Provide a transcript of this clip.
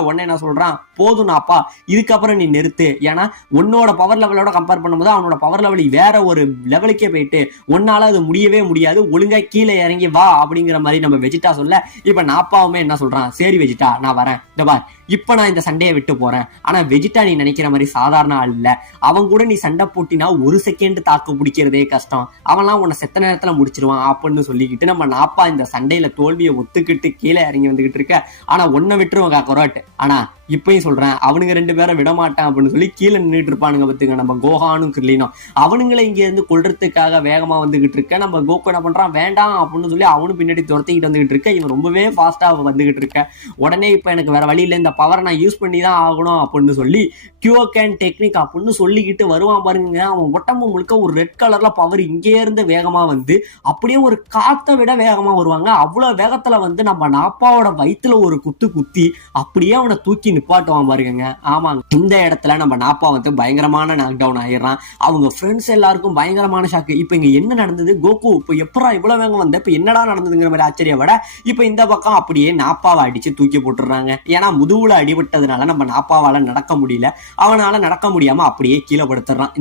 உடனே என்ன சொல்றான், போதும் நாப்பா, இதுக்கப்புறம் நீ நிறுத்து. ஏன்னா உன்னோட பவர் லெவலோட கம்பேர் பண்ணும்போது அவனோட பவர் லெவல் வேற ஒரு லெவலுக்கே போயிட்டு உன்னால அது முடியவே முடியாது, ஒழுங்கா கீழே இறங்கி வா அப்படிங்கிற மாதிரி நம்ம வெஜிட்டா சொல்ல, இப்ப நாப்பாவுமே என்ன சொல்றான், சரி வெஜிட்டா நான் வரேன், இந்த பார் இப்ப நான் இந்த சண்டையை விட்டு போறேன். ஆனா வெஜிட்டா நீ நினைக்கிற மாதிரி சாதாரண ஆள் இல்ல, அவன் கூட நீ சண்டை போட்டினா ஒரு செகண்ட் தாக்கு பிடிக்கிறதே கஷ்டம், அவன்லாம் உன்னை செத்த நேரத்துல முடிச்சிருவான் அப்படின்னு சொல்லிக்கிட்டு நம்ம நாப்பா இந்த சண்டையில தோல்வியை ஒத்துக்கிட்டு கீழே இறங்கி வந்துகிட்டு இருக்க. ஆனா ஒன்ன விட்டுருவாங்க கொரோட். ஆனா இப்பயும் சொல்றேன், அவனுங்க 2 பேரை விட மாட்டான் அப்படின்னு சொல்லி கீழே நின்றுட்டு இருப்பானுங்க பத்துங்க நம்ம கோஹானும் கிர்லினும். அவனுங்களை இங்க இருந்து கொள்றதுக்காக வேகமா வந்துகிட்டு இருக்க. நம்ம கோகு என்ன பண்றான், வேண்டாம் அப்படின்னு சொல்லி அவனும் பின்னாடி துரத்திக்கிட்டு வந்துகிட்டு இருக்க. இவன் ரொம்பவே ஃபாஸ்டா வந்துகிட்டு இருக்க. உடனே இப்ப எனக்கு வேற வழி இல்லை, இந்த பவரை நான் யூஸ் பண்ணி தான் ஆகணும் அப்படின்னு சொல்லி கியூகேன் டெக்னிக் அப்படின்னு சொல்லிக்கிட்டு வருவான் பாருங்க. அவன் உடம்பு முழுக்க ஒரு ரெட் கலர்ல பவர் இங்கே இருந்து வேகமா வந்து அப்படியே ஒரு காத்தை விட வேகமா வருவாங்க. அவ்வளவு வேகத்துல வந்து நம்ம நாப்பாவோட வயிற்றுல ஒரு குத்து குத்தி அப்படியே அவனை தூக்கி நிப்பாட்டுவான் பாருங்க. ஆமாங்க, இந்த இடத்துல நம்ம நாப்பா வந்து பயங்கரமான நாக் டவுன் ஆயிடுறான். அவங்க ஃப்ரெண்ட்ஸ் எல்லாருக்கும் பயங்கரமான ஷாக்கு. இப்ப இங்க என்ன நடந்தது, கோகு இப்ப எப்படா இவ்வளவு வேகம் வந்த, இப்ப என்னடா நடந்ததுங்கிற மாதிரி ஆச்சரிய விட இப்ப இந்த பக்கம் அப்படியே நாப்பாவை அடிச்சு தூக்கி போட்டுறாங்க. ஏன்னா முதுகுல அடிபட்டதுனால நம்ம நாப்பாவால நடக்க முடியல, அவனால நடக்க முடியாம அப்படியே கீழே படுத்துறான்.